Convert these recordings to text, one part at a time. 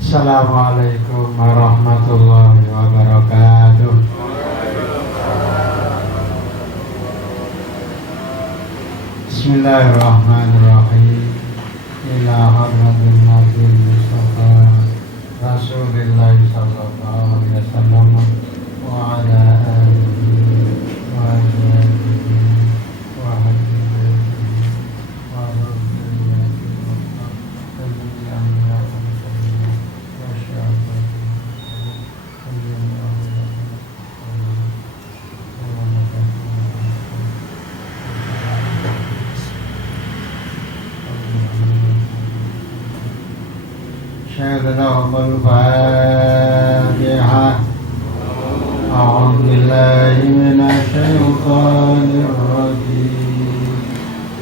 Assalamualaikum warahmatullahi wabarakatuh. Bismillahirrahmanirrahim. Ila hadratin Nabi Mustafa Rasulillah sallallahu alaihi wasallam wa ala alihi wa azwajihi wa habibatihi wa dzurriyyatihi لهم الفاتحة. أعوذ بالله من الشيطان الرجيم.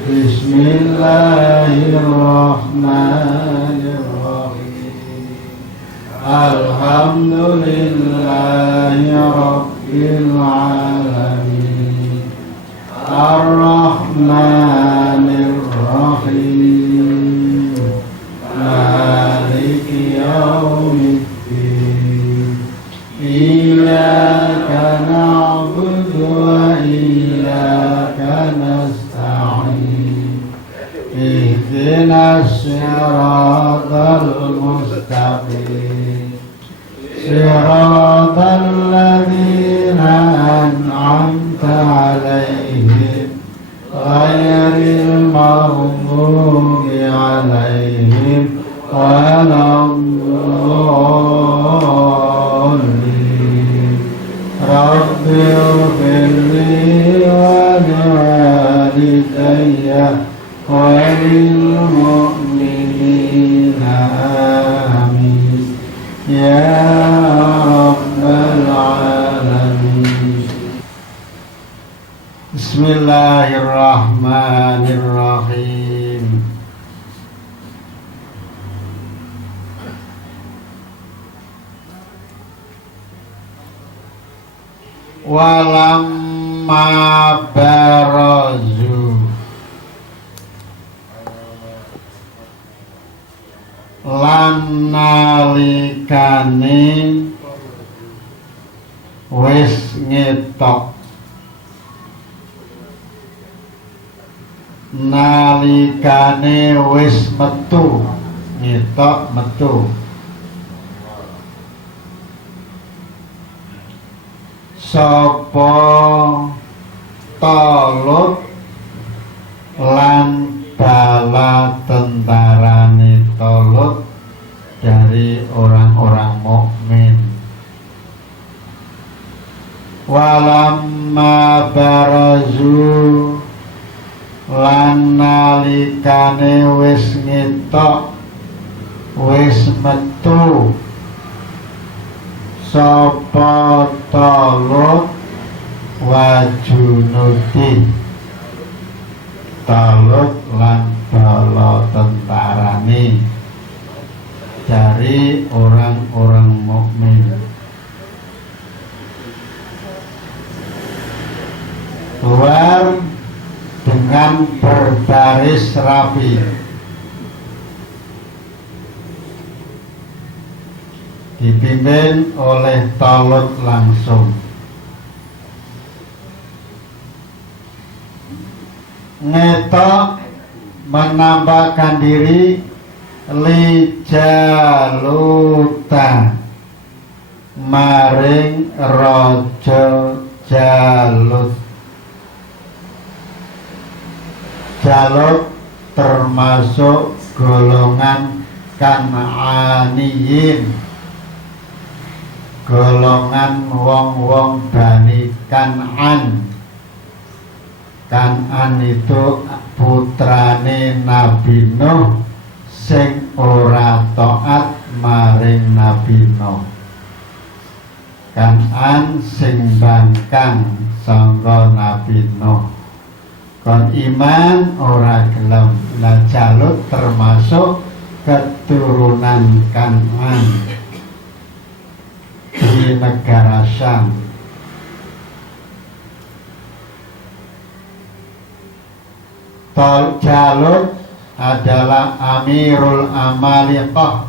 بسم الله الرحمن الرحيم. الحمد لله رب العالمين. الرحمن الرحيم. مالك يوم الدين. إياك نعبد وإياك نستعين. اهدنا الصراط المستقيم. صراط الذين أنعمت عليهم غير المغضوب عليهم ولا الضالين. رب اغفر لي ولوالدي وللمؤمنين آمين يا رب العالمين. Bismillahirrahmanirrahim. Walamma barazu lan nalikane wis ngetok, nalikane wis metu, ngetok metu. Sapa Talut lan bala tentarane Talut dari orang-orang mukmin. Walamma barazu lan nalikane wis ngetok, wis metu sapa Talut wa junudi, Talut lan bala tentarane dari orang-orang mukmin. Keluar dengan berbaris rapi. Dipimpin oleh Talut langsung. Ngetok menampakkan diri li Jaluta maring Raja Jalut. Jalut termasuk golongan Kan'aniyin, golongan wong-wong Bani Kan'an. Kan'an itu putrane Nabi Nuh sing ora taat maring Nabi Nuh. Kan'an sing bangkang sangka Nabi Nuh, kon iman ora gelem. Lah Jalut termasuk keturunan Kan'an di negara Syam. Jalut adalah Amirul Amaliqah,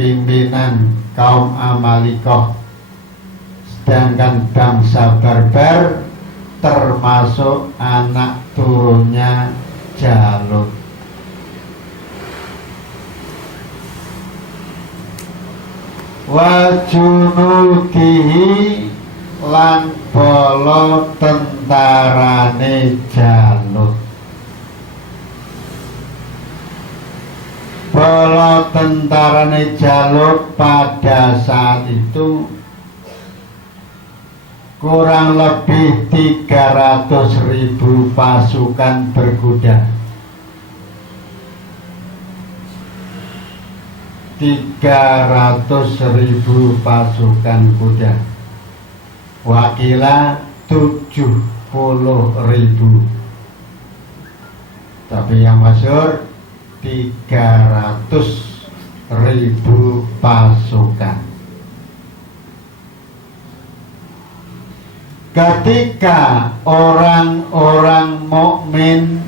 pimpinan kaum Amalikoh, sedangkan bangsa Barbar termasuk anak turunnya Jalut. Wa junudihi lan bala tentarane Jalut. Bala tentarane Jalut pada saat itu kurang lebih 300.000 pasukan berkuda. 300.000 pasukan kuda. Wakila 70.000. Tapi yang masyhur 300.000 pasukan. Ketika orang-orang mukmin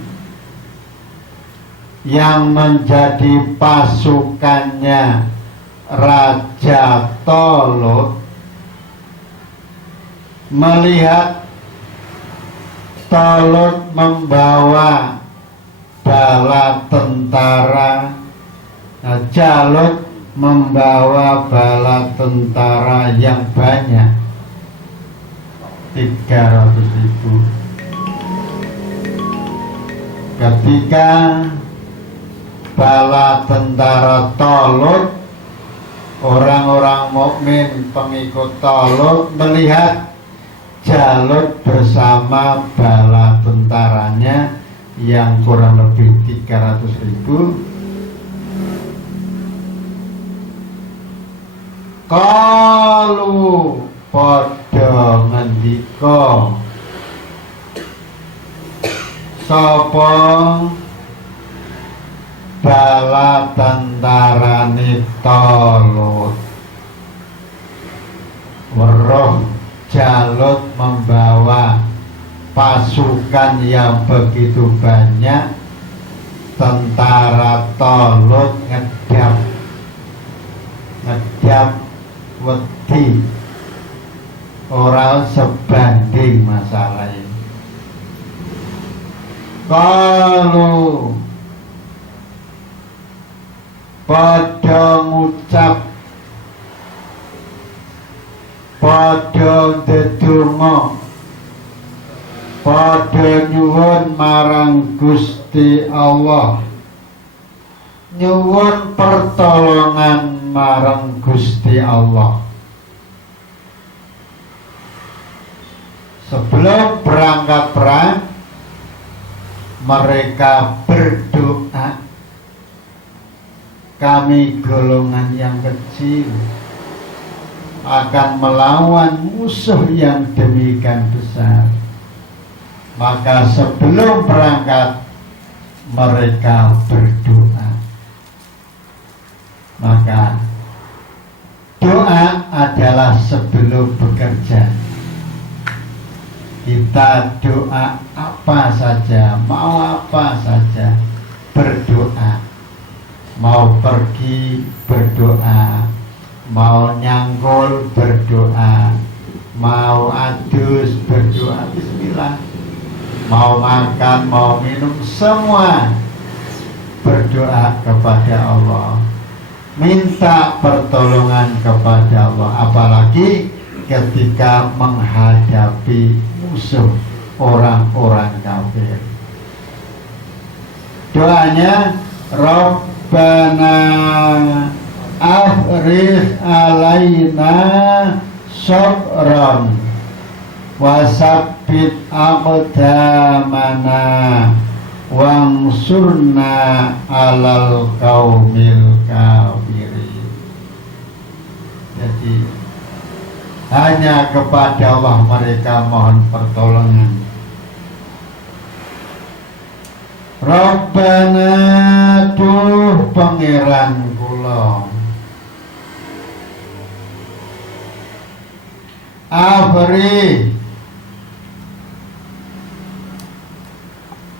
yang menjadi pasukannya Raja Tolut melihat Tolut membawa bala tentara, Jalut membawa bala tentara yang banyak, 300.000. Ketika bala tentara Tolut, orang-orang mukmin pengikut Tolut melihat Jalut bersama bala tentaranya yang kurang lebih 300.000, kalu padha ngendika sapa bala tentarane Tolut weruh Jalut membawa pasukan yang begitu banyak, tentara Tolut ngedap wedi, ora sebanding masalah ini. Kalau pada ngucap, pada ndedonga, pada nyuwun marang Gusti Allah, nyuwun pertolongan marang Gusti Allah. Sebelum berangkat perang, mereka berdoa, kami golongan yang kecil akan melawan musuh yang demikian besar. Maka sebelum berangkat mereka berdoa. Maka doa adalah sebelum bekerja. Kita doa apa saja, mau apa saja, berdoa. Mau pergi berdoa, mau nyangkul berdoa, mau adus berdoa, bismillah. Mau makan, mau minum, semua berdoa kepada Allah, minta pertolongan kepada Allah. Apalagi ketika menghadapi musuh orang-orang kafir. Doanya, Rabbana afrigh alaina sabran wasabbit aqdamana wangsurna alal qaumil kafirin. Jadi hanya kepada Allah mereka mohon pertolongan. Rabbana duh pangeran kula,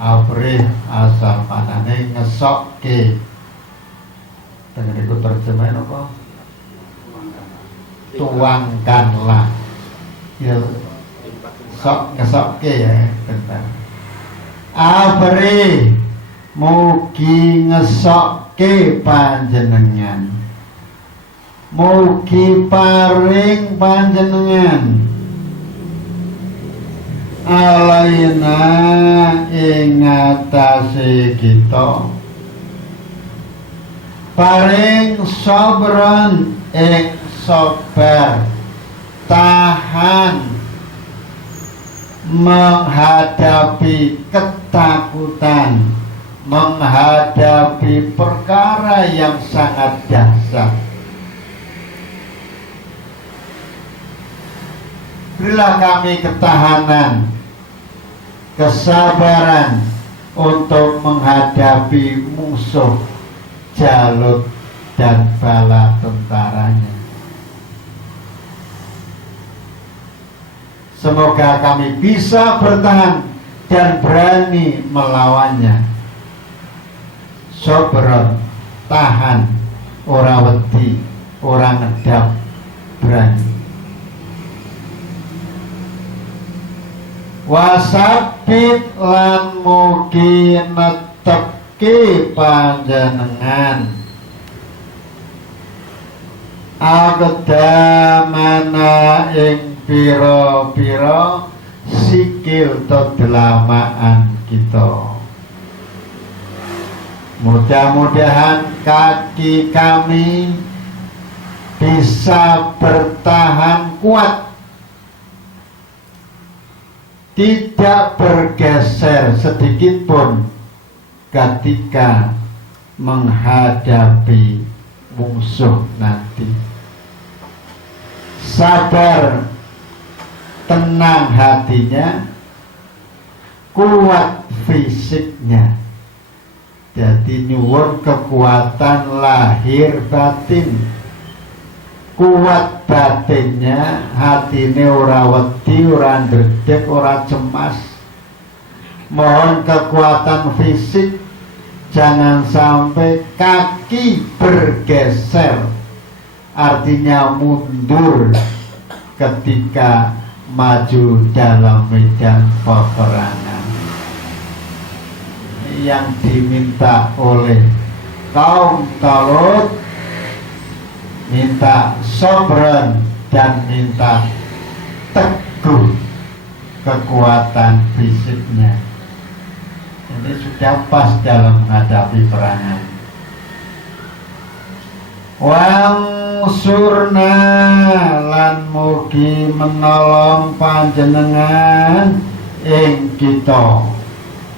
afrigh asal manane ngesokke. Dengan itu terjemahin apa? tuangkanlah. Ya sok ngesokke ya bentar. Abri mugi ngesokke panjenengan, mugi paring panjenengan alaina ing atase kita, paring sabran ing sabar, tahan menghadapi ketakutan, menghadapi perkara yang sangat dahsyat. Berilah kami ketahanan, kesabaran untuk menghadapi musuh, Jalut dan bala tentaranya. Semoga kami bisa bertahan dan berani melawannya. Sobron, tahan, ora wedi, ora ngedap, berani. Wasabit lan mugi netepke panjenengan agedamana ing pira-pira sikil tedelamaan kita. Mudah-mudahan kaki kami bisa bertahan kuat, tidak bergeser sedikit pun ketika menghadapi musuh nanti. Sabar, tenang hatinya, kuat fisiknya. Jadi nyuwun kekuatan lahir batin, kuat batinnya, hatine ora wedi, ora ndredeg, ora cemas. Mohon kekuatan fisik, jangan sampai kaki bergeser, artinya mundur ketika maju dalam medan peperangan. Yang diminta oleh kaum Talut, minta sobran dan minta teguh kekuatan fisiknya. Ini sudah pas dalam menghadapi perangan. Wangsurna lan mugi menolong panjenengan ing kita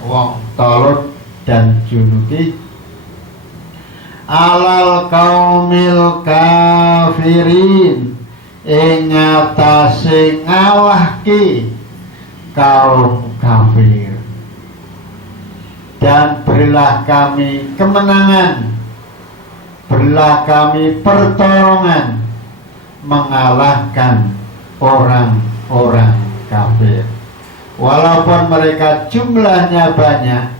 wong Talut dan Junuti alal kaumil kafirin ing atase ngalahke kaum kafir, dan berilah kami kemenangan, berilah kami pertolongan mengalahkan orang-orang kafir. Walaupun mereka jumlahnya banyak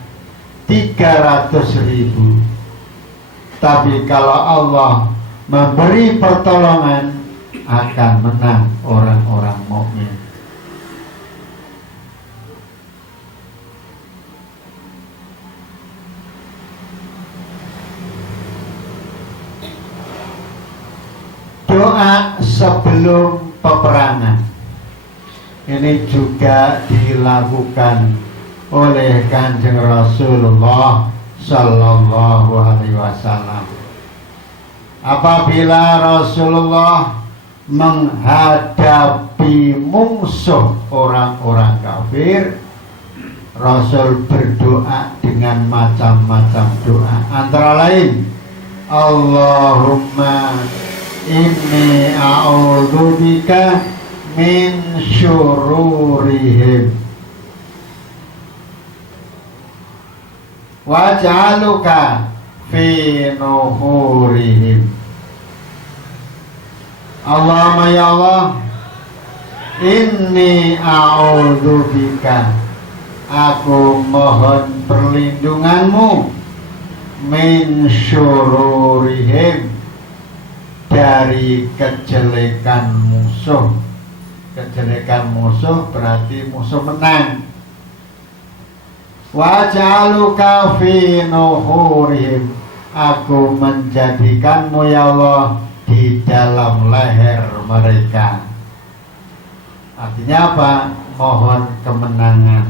300.000, tapi kalau Allah memberi pertolongan akan menang orang-orang mukmin. Doa sebelum peperangan ini juga dilakukan oleh Kanjeng Rasulullah Sallallahu Alaihi Wasallam. Apabila Rasulullah menghadapi musuh orang-orang kafir, Rasul berdoa dengan macam-macam doa, antara lain Allahumma inni a'udzubika min syururihim waj'aluka fi nuhurihim. Allahumma ya Allah, inni a'udzubika, aku mohon perlindunganmu, min syururihim, dari kejelekan musuh. Kejelekan musuh berarti musuh menang. Waj'aluka fi nuhurihim, aku menjadikanmu ya Allah di dalam leher mereka. Artinya apa? Mohon kemenangan.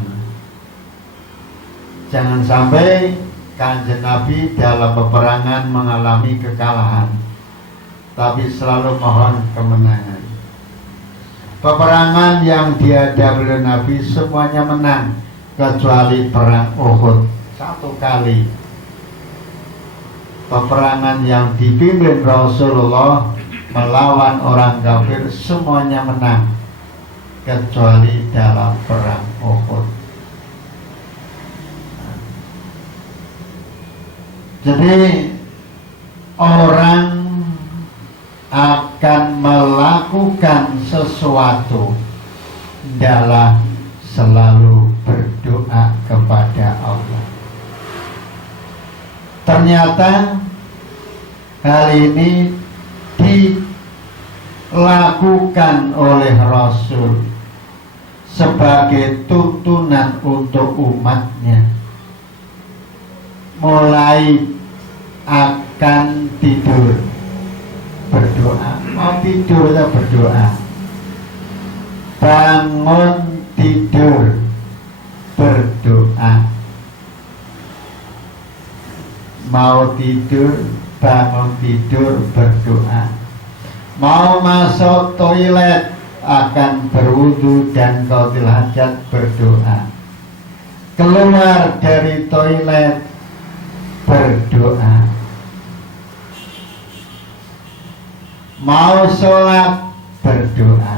Jangan sampai Kanjeng Nabi dalam peperangan mengalami kekalahan, tapi selalu mohon kemenangan. Peperangan yang dihadapi oleh Nabi semuanya menang, kecuali perang Uhud 1 kali. Peperangan yang dipimpin Rasulullah melawan orang kafir semuanya menang, kecuali dalam perang Uhud. Jadi orang akan melakukan sesuatu adalah selalu berdoa kepada Allah. Ternyata hal ini dilakukan oleh Rasul sebagai tuntunan untuk umatnya. Mulai akan tidur berdoa, mau tidur ya berdoa, bangun tidur berdoa, mau tidur bangun tidur berdoa, mau masuk toilet akan berwudu dan qaudil hajat berdoa, keluar dari toilet berdoa, mau sholat berdoa,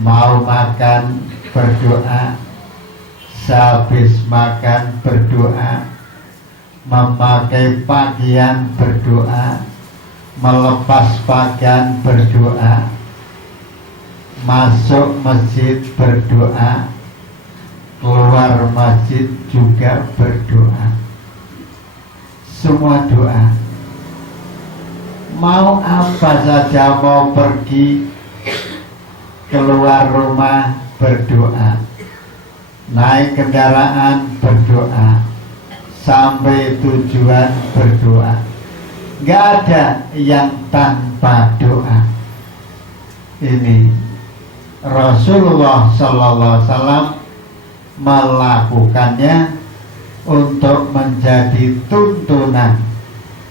mau makan berdoa, sehabis makan berdoa, memakai pakaian berdoa, melepas pakaian berdoa, masuk masjid berdoa, keluar masjid juga berdoa. Semua doa. Mau apa saja, mau pergi keluar rumah berdoa, naik kendaraan berdoa, sampai tujuan berdoa. Gak ada yang tanpa doa. Ini Rasulullah Sallallahu Alaihi Wasallam melakukannya untuk menjadi tuntunan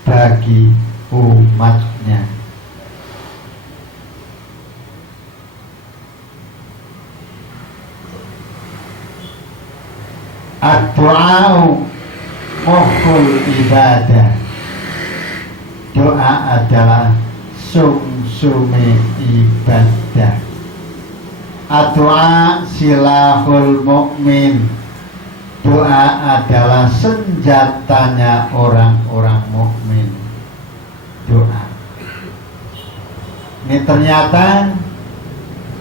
bagi umatnya. Ad-du'a'u mukhul ibadah. Doa adalah sumsumi ibadah. Ad-du'a silahul mu'min. Doa adalah senjatanya orang-orang mukmin. Doa. Ini ternyata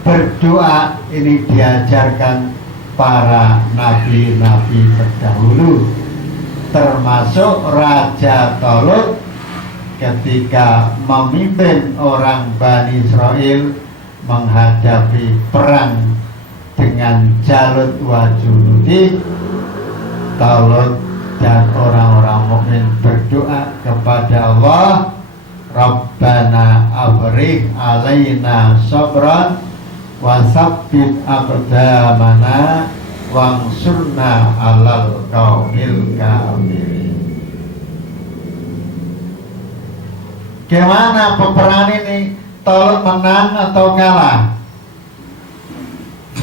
berdoa ini diajarkan para nabi-nabi terdahulu, termasuk Raja Talut ketika memimpin orang Bani Israel menghadapi perang dengan Jalut wa Junudi. Talut dan orang-orang mukmin berdoa kepada Allah, Rabbana afrigh alaina sabran wa tsabbit aqdamana wansurna alal qaumil kafirin. Gimana peperangan ini? Talut menang atau kalah?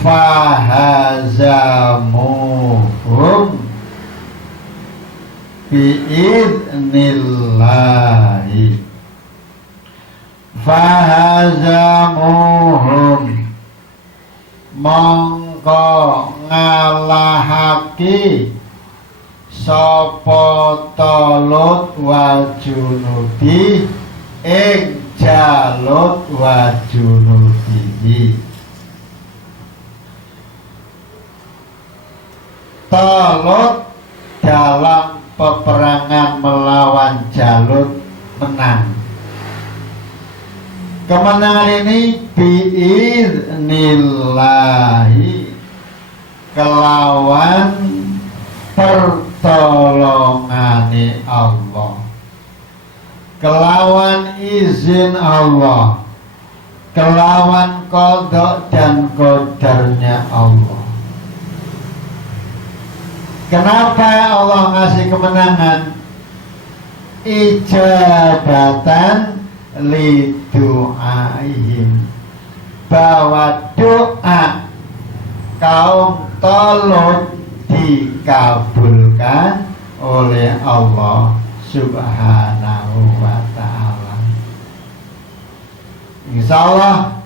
Fahazamuhum bi'idnillahi. Fahazamuhum, mongko ngalahaki sapa Talut wa Junudi ing Jalut wa Junudi. Talut dalam peperangan melawan Jalut menang, Kemenangan ini biidnillahi, kelawan pertolongane Allah, kelawan izin Allah, kelawan qada dan qadarnya Allah. Kenapa Allah ngasih kemenangan? Ijabatan lidu'aihim, bahwa doa kaum Talut dikabulkan oleh Allah Subhanahu wa ta'ala. Insya Allah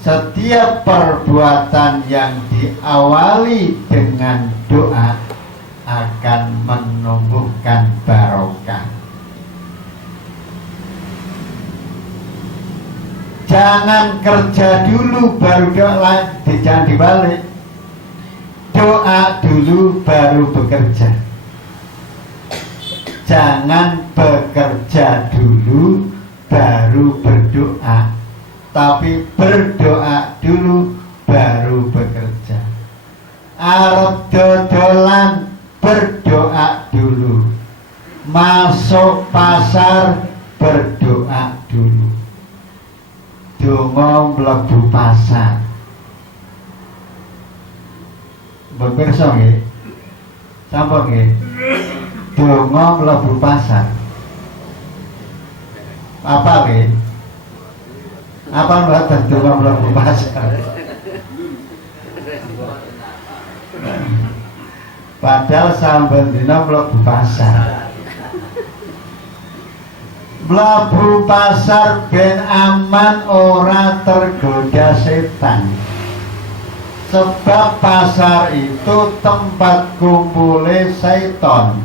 setiap perbuatan yang diawali dengan doa akan menumbuhkan barokah. Jangan kerja dulu baru doa, jangan dibalik. Doa dulu baru bekerja. Jangan bekerja dulu baru berdoa, tapi berdoa dulu baru bekerja. Arep dodolan, berdoa dulu. Masuk pasar, berdoa dulu. Donga mlebu pasar. Pemirsa nggih, sampun nggih. Donga mlebu pasar. Apa nggih? Apa mboten donga mlebu pasar? Padahal saben dina mlebu pasar. Mlebu pasar ben aman ora tergoda setan. Sebab pasar itu tempat kumpulnya setan.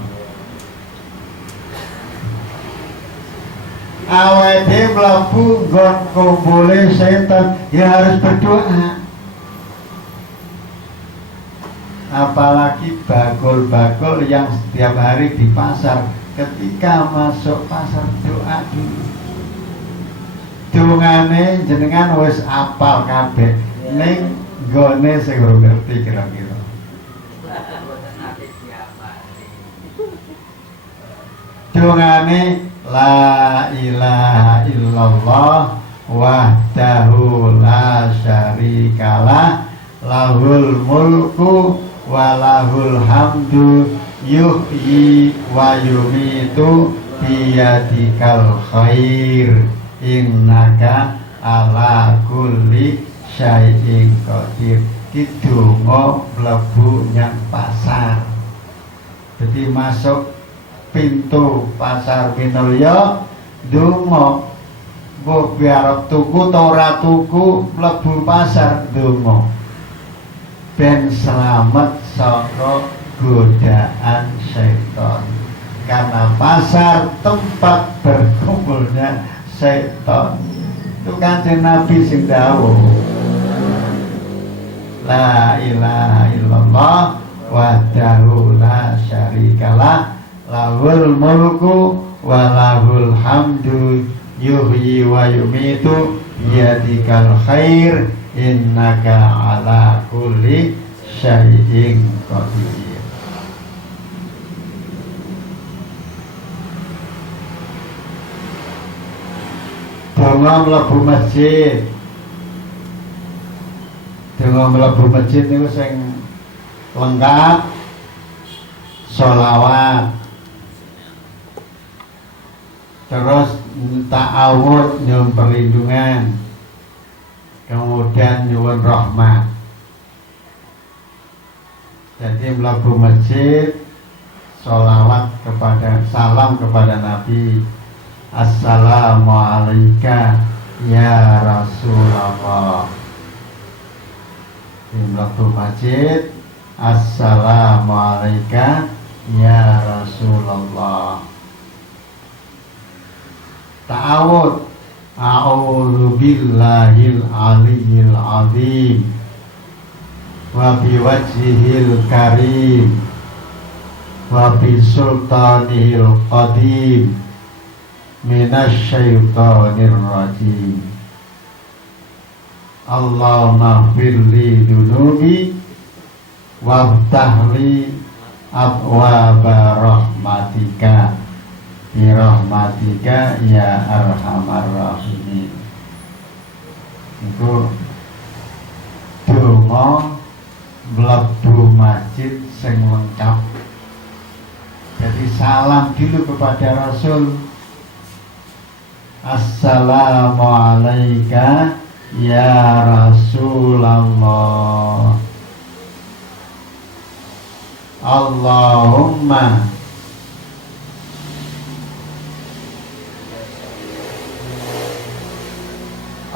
Awake mlebu nggon kumpulnya setan, ya harus berdoa. Apalagi bakul-bakul yang setiap hari di pasar, ketika masuk pasar doa dulu. Dungane jenengan wis apal kabeh ning gone sing ora ngerti kira-kira. Dungane la ilaha illallah wahdahu la syarikalah lahul mulku walahul hamdu yuhyi wa yumitu biyadikal khair innaka ala kulli syai'in qadir. Kidungo mlebu nyang pasar. Jadi masuk pintu pasar Minulya ndonga. Mbok biar tuku ta ora tuku mlebu pasar ndonga. Ben selamat saka godaan setan. Karena pasar tempat berkumpulnya setan. Itu Kanjeng Nabi sing dawuh. La ilaha illallah wahdahu la syarikalah lahul mulku wa lahul hamdu yuhyi wa yumitu biyadikal khair innaka ala kulli syai'in qadir. Donga mlebu masjid. Donga mlebu masjid niku sing lengkap sholawat, terus ta'awud nyuwun perlindungan, kemudian nyuwun rahmat. Jadi mlebu masjid sholawat kepada salam kepada Nabi, assalamu alayka ya Rasulullah. Di mlebu masjid assalamu alayka ya Rasulullah. Ta'awud, a'udzu billahil aliyyil azim wa biwajhihil karim wa bi sultanihil qadim minasy syaithanir rajim. Allahumma firli dunubi waftahli abwaba rahmatika bi rahmatika ya arhamar rahimin. Iku donga mlebu masjid sing lengkap. Jadi salam dulu kepada Rasul. Assalamualaikum ya Rasulullah.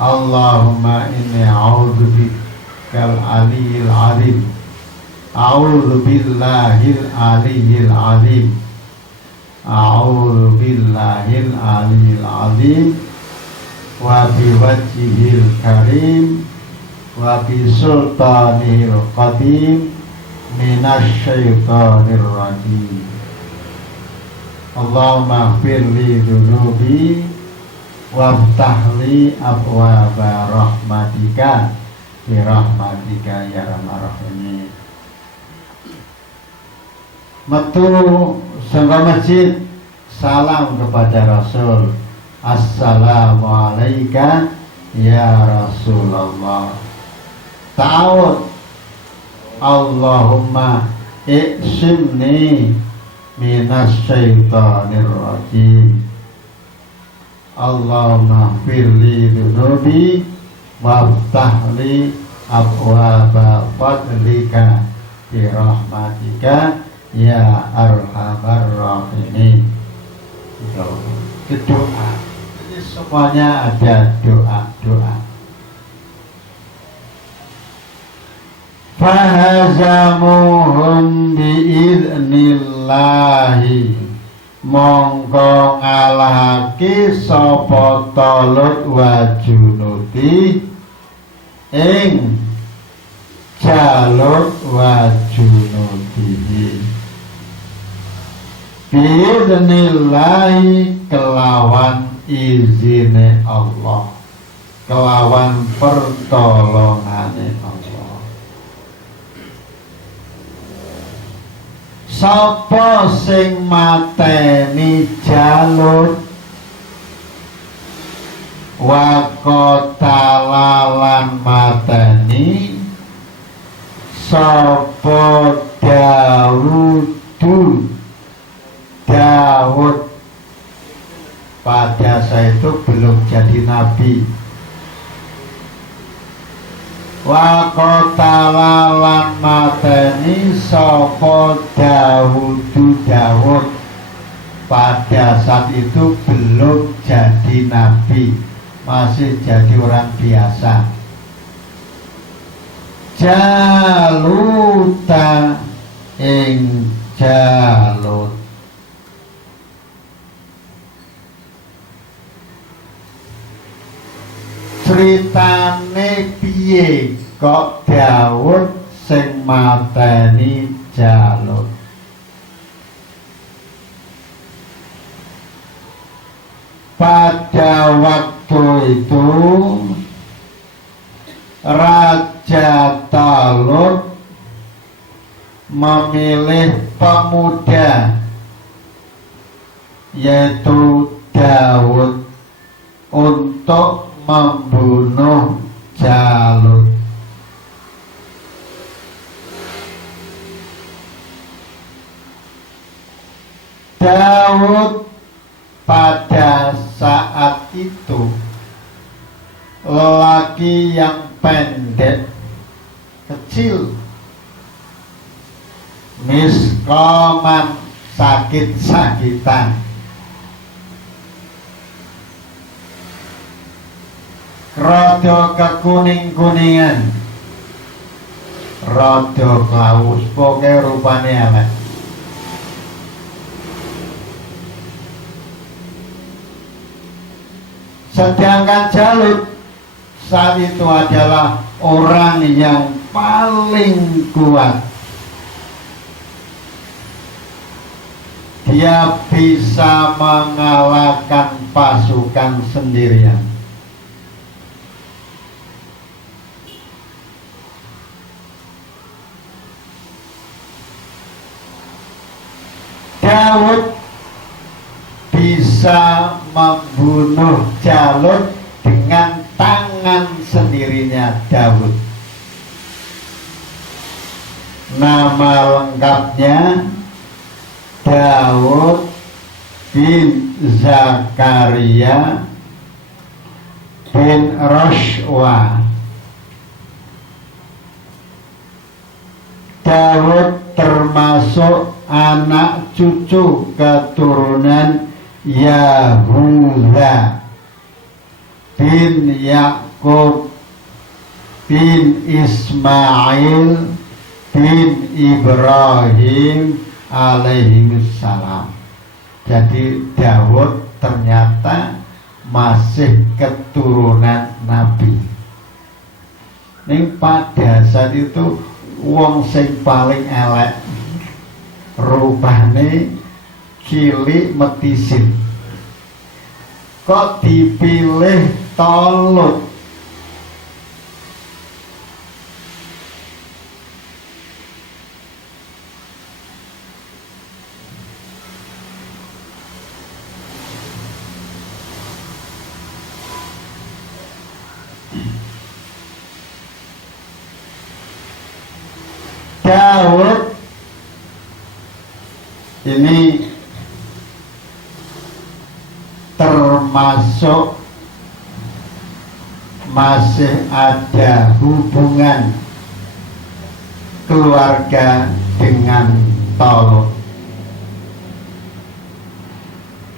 Allahumma inni a'udzu bikal aliyil azim. A'udzu billahil aliyil azim. A'udzu billahil aliyil azim wa bi wajhihil karim wa bi sultanil qadim minasyaitonir rajim. Allahumma firli dunubi waftahli abwaba rahmatika bi rahmatika ya arhamar rahimin. Metu sangka masjid salam kepada Rasul. Assalamualaikum ya Rasulullah. Ta'awud Allahumma iksimni minasyaitonir rajim. Allahumma firli dunubi waftahli abwaba fadlika bi rahmatika ya arhamar rahimin. Itu doa. Jadi semuanya ada doa-doa. Fahazamuhum bi'idnillahi, mongko ngalahake sapa Talut wa Junuti ing Jalut wa Junuti bi'idnillahi, kelawan izine Allah, kelawan pertolongane Allah. Sapa sing mateni Jalut wa qatalalan mateni sapa Daud pada saat itu belum jadi nabi. Wa qatalalan mateni sapa Daud pada saat itu belum jadi nabi, masih jadi orang biasa. Jaluta ing Jalut. Ceritane piye kok Daud sing mateni Jalut? Pada waktu itu Raja Talut memilih pemuda yaitu Daud untuk membunuh Jalut. Daud pada saat itu lelaki yang pendek, kecil, miskoman, sakit-sakitan, rada kekuning-kuningan, rada klaus, pokoke rupane elek. Sedangkan Jalut saat itu adalah orang yang paling kuat. Dia bisa mengalahkan pasukan sendirian. Daud bisa membunuh Jalut dengan tangan sendirinya Daud. Nama lengkapnya Daud bin Zakaria bin Roshwa. Daud termasuk anak cucu keturunan Yahuda bin Yakub bin Ismail bin Ibrahim alaihissalam. Jadi Daud ternyata masih keturunan Nabi. Ning pada saat itu wong sing paling elek, rupane cilik metisin, kok dipilih Tolut. Daud ini termasuk masih ada hubungan keluarga dengan Tolut.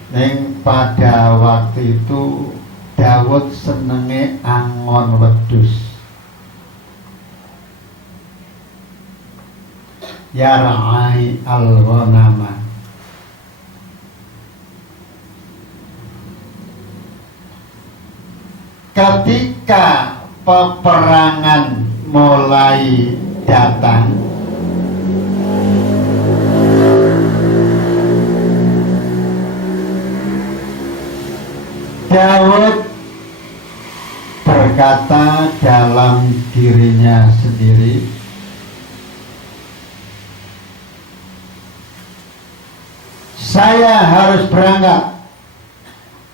Ning pada waktu itu Daud senenge angon wedhus. Yar'ai al-ghanama. Ketika peperangan mulai datang, Daud berkata dalam dirinya sendiri, saya harus berangkat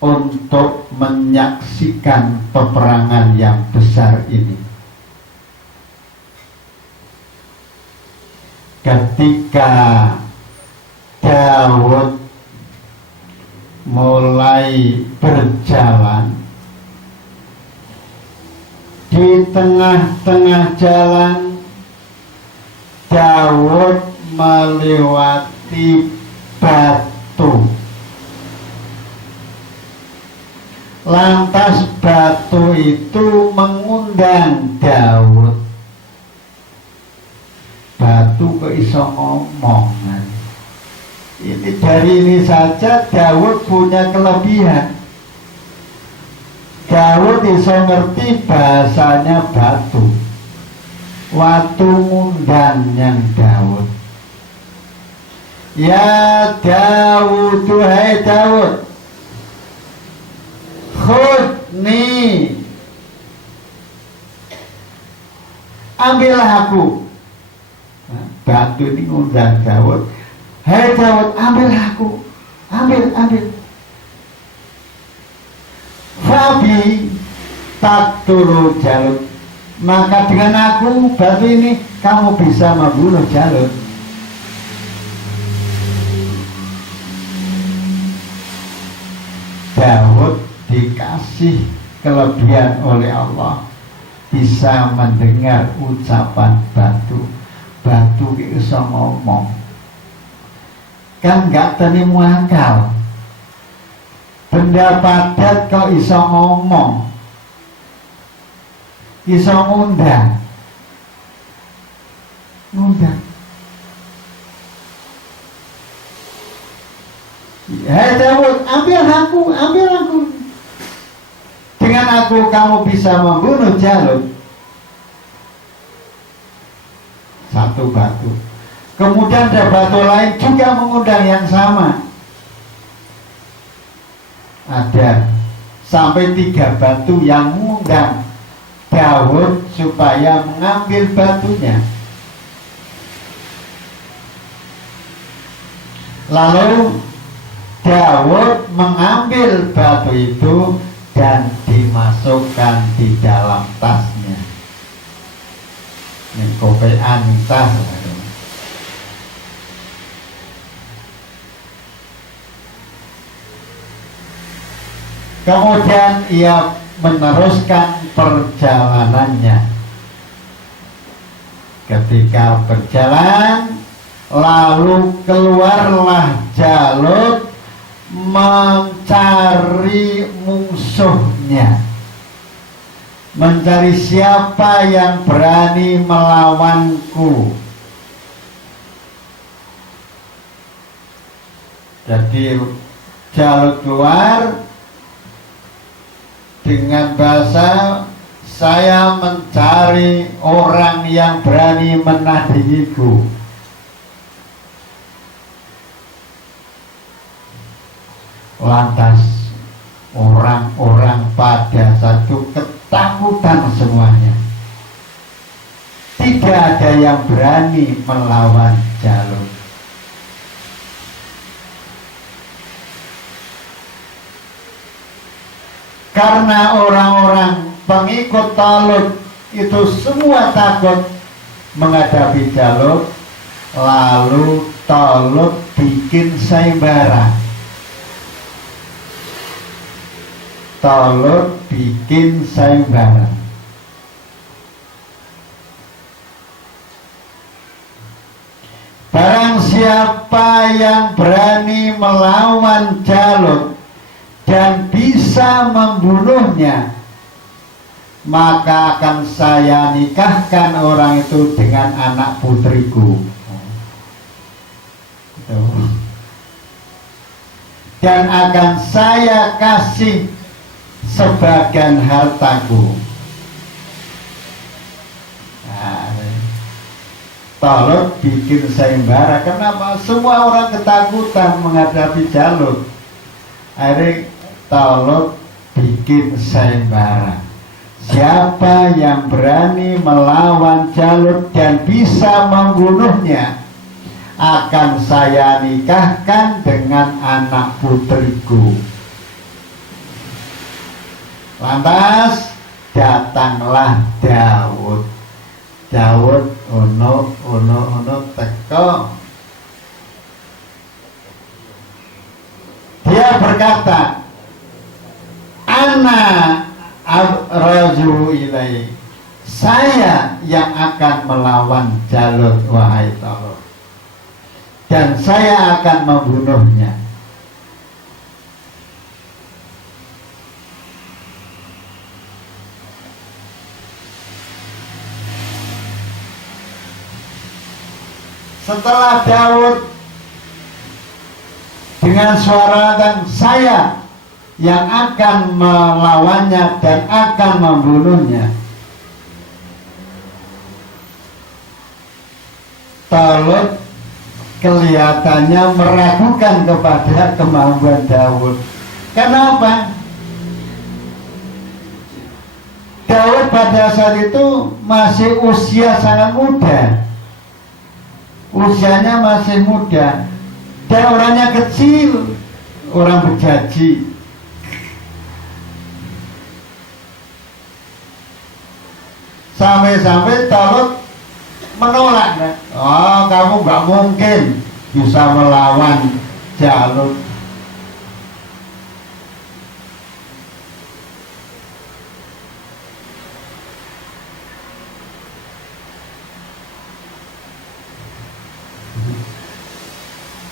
untuk menyaksikan peperangan yang besar ini. Ketika Daud mulai berjalan, di tengah-tengah jalan Daud melewati batu. Lantas batu itu mengundang Daud. Batu kok iso ngomong. Ini dari ini saja Daud punya kelebihan. Daud iso ngerti bahasanya batu. Waktu ngundang yang Daud, ya Daud, hai Daud, khudni, ambillah aku. Nah, batu ini ngundang Daud, hai Daud, ambillah aku, ambil. Fabi taktulu Jalut, maka dengan aku batu ini kamu bisa membunuh Jalut. Daud dikasih kelebihan oleh Allah, bisa mendengar ucapan batu. Batu bisa ngomong, kan gak tenimu akal. Benda padat kok iso ngomong, iso ngundang. Hai Daud, ambil aku. Dengan aku kamu bisa membunuh Jalut. Satu batu. Kemudian ada batu lain juga mengundang yang sama. Ada sampai 3 batu yang mengundang Daud supaya mengambil batunya. Lalu Daud mengambil batu itu dan dimasukkan di dalam tasnya. Ini kopean tas. Kemudian ia meneruskan perjalanannya. Ketika berjalan, lalu keluarlah Jalut mencari musuhnya, mencari siapa yang berani melawanku. Jadi Jalut keluar dengan bahasa, saya mencari orang yang berani menandingiku. Lantas orang-orang pada satu ketakutan semuanya. Tidak ada yang berani melawan Jalut. Karena orang-orang pengikut Talut itu semua takut menghadapi Jalut, lalu Talut bikin sayembara. Talut bikin sayembara. Barang siapa yang berani melawan Jalut dan bisa membunuhnya, maka akan saya nikahkan orang itu dengan anak putriku. Dan akan saya kasih sebagian hartaku. Talut bikin sayembara. Kenapa? Semua orang ketakutan menghadapi Jalut. Akhirnya Talut bikin sayembara. Siapa yang berani melawan Jalut dan bisa membunuhnya, akan saya nikahkan dengan anak putriku. Lantas datanglah Daud. Daud ono teko. Dia berkata, Ana raju ilai, saya yang akan melawan Jalut, wahai Talut, dan saya akan membunuhnya. Setelah Daud dengan suara dan saya yang akan melawannya dan akan membunuhnya, Talut kelihatannya meragukan kepada kemampuan Daud. Kenapa? Daud pada saat itu masih usia sangat muda. Usianya masih muda dan orangnya kecil, orang berjanji. Sampai-sampai Talut menolak. Oh, kamu nggak mungkin bisa melawan Jalut.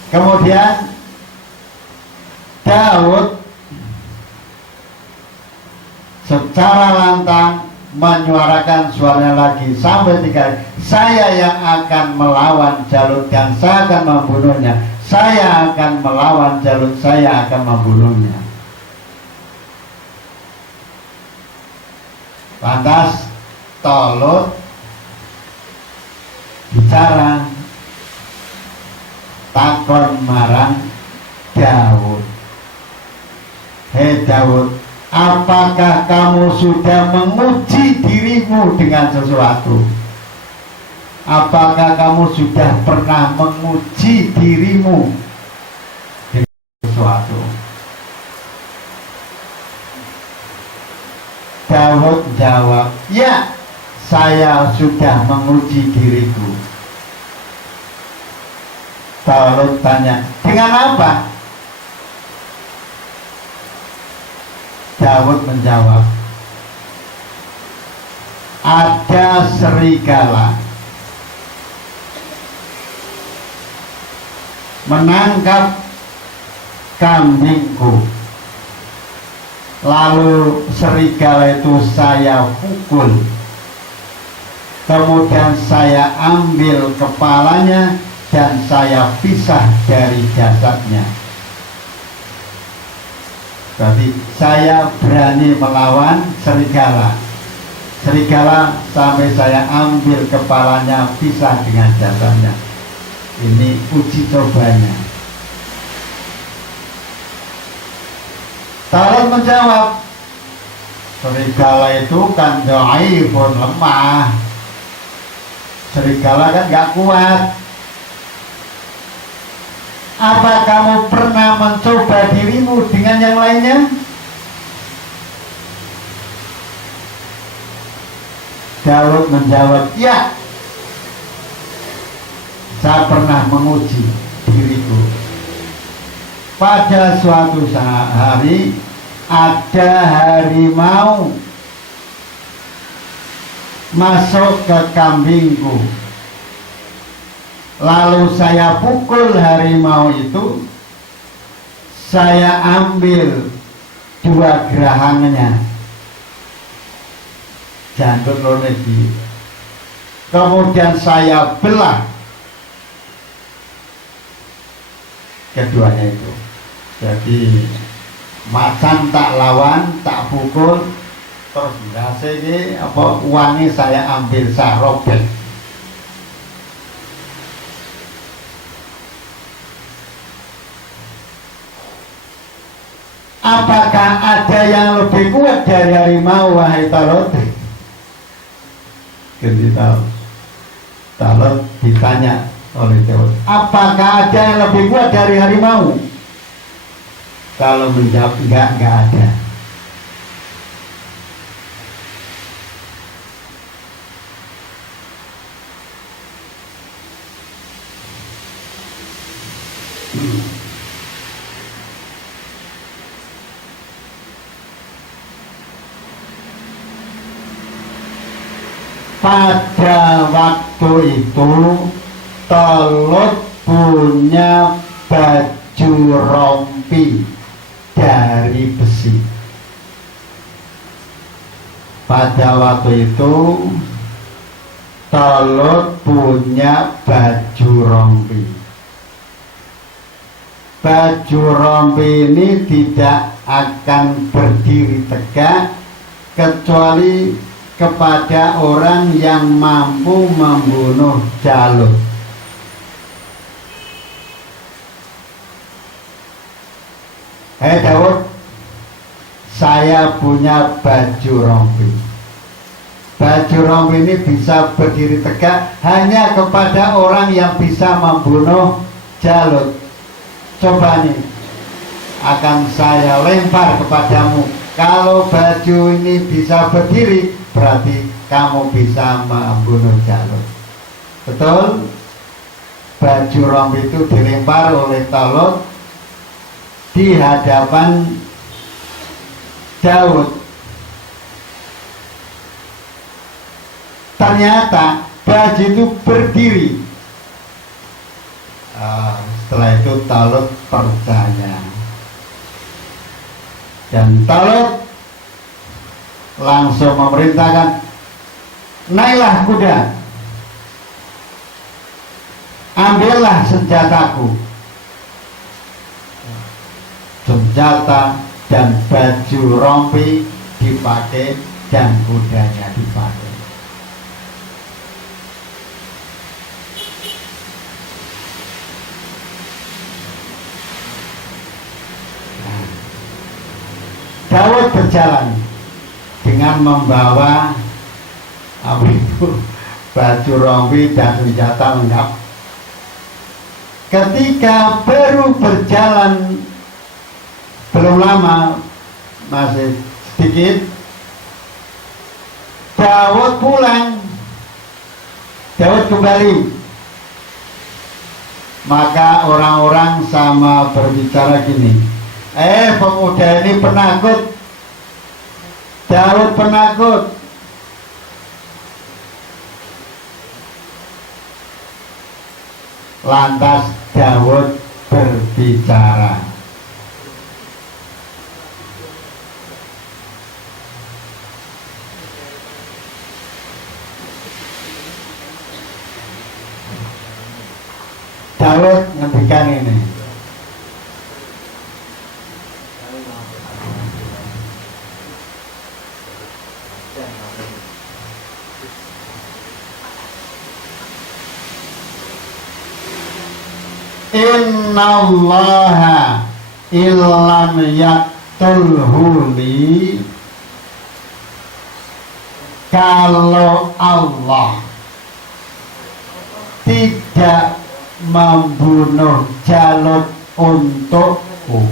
Kemudian Daud secara lantang menyuarakan suaranya lagi sampai 3 kali. Saya yang akan melawan Jalut dan saya akan membunuhnya. Saya akan melawan Jalut, saya akan membunuhnya. Lantas Talut bicara, takon marang Daud. Hei Daud, apakah kamu sudah menguji dirimu dengan sesuatu? Apakah kamu sudah pernah menguji dirimu Daud jawab, ya, saya sudah menguji diriku. Daud tanya, dengan apa? Daud menjawab, ada serigala menangkap kambingku, lalu serigala itu saya pukul, kemudian saya ambil kepalanya dan saya pisah dari jasadnya. Berarti saya berani melawan serigala. Serigala sampai saya ambil kepalanya, pisah dengan jasadnya. Ini uji cobanya. Daud menjawab, serigala itu kan dhaifun, lemah. Serigala kan gak kuat. Apa kamu pernah mencoba dirimu dengan yang lainnya? Daud menjawab, ya, saya pernah menguji diriku. Pada suatu hari ada harimau masuk ke kambingku, lalu saya pukul harimau itu, saya ambil 2 gerahangnya, jangkut lagi, kemudian saya belah keduanya itu. Jadi macan tak lawan, tak pukul, terus ini apa uangnya saya ambil, saya robek. Apakah ada yang lebih kuat dari harimau, wahai Daud? Ganti Daud ditanya oleh Daud, apakah ada yang lebih kuat dari harimau? Kalau menjawab enggak ada. Pada waktu itu Daud punya baju rompi dari besi. Pada waktu itu Daud punya baju rompi. Baju rompi ini tidak akan berdiri tegak kecuali kepada orang yang mampu membunuh Jalut. Hei Daud, saya punya baju rompi. Baju rompi ini bisa berdiri tegak hanya kepada orang yang bisa membunuh Jalut. Coba nih, akan saya lempar kepadamu. Kalau baju ini bisa berdiri, berarti kamu bisa membunuh Jalut. Betul? Baju rompi itu dilempar oleh Daud di hadapan Daud. Ternyata baju itu berdiri. Setelah itu Daud percaya, dan Daud langsung memerintahkan, naiklah kuda, ambillah senjataku. Senjata dan baju rompi dipakai dan kudanya dipakai. Daud berjalan dengan membawa baju rompi dan senjata lengkap. Ketika baru berjalan belum lama, masih sedikit, Daud pulang, Daud kembali. Maka orang-orang sama berbicara gini, pemuda ini penakut, Daud penakut. Lantas Daud berbicara, Daud ngendikan ini, innallaha illam yaqtulhu li, kalau Allah tidak membunuh Jalut untukku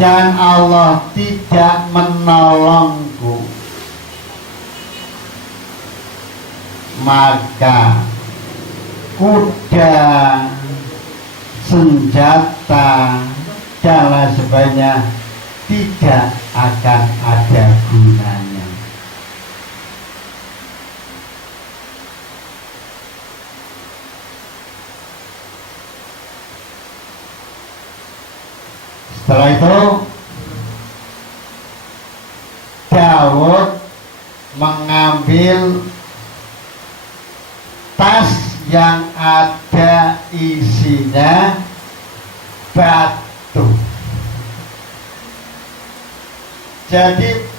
dan Allah tidak menolongku, maka kuda, senjata, dan lain sebagainya tidak akan ada gunanya. Setelah itu Daud mengambil tas yang ada isinya batu. Jadi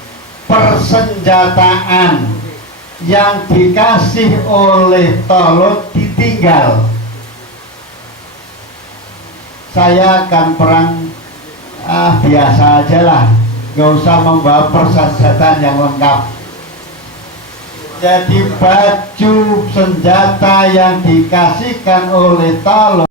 persenjataan yang dikasih oleh Tolut ditinggal. Saya akan perang biasa aja lah, gak usah membawa persenjataan yang lengkap. Jadi baju senjata yang dikasihkan oleh Tolut